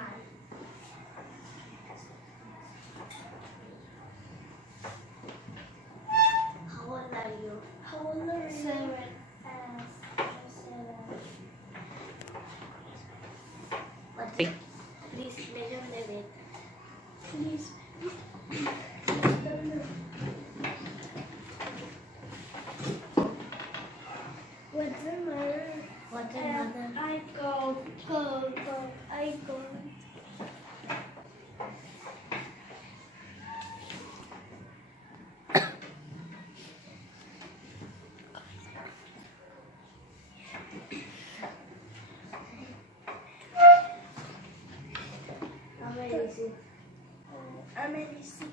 normal. How old are you? How old are you? 7. 7. What? Please, let it. Please. What's the matter? What's the matter? I go. I go. How many is it? How many seats?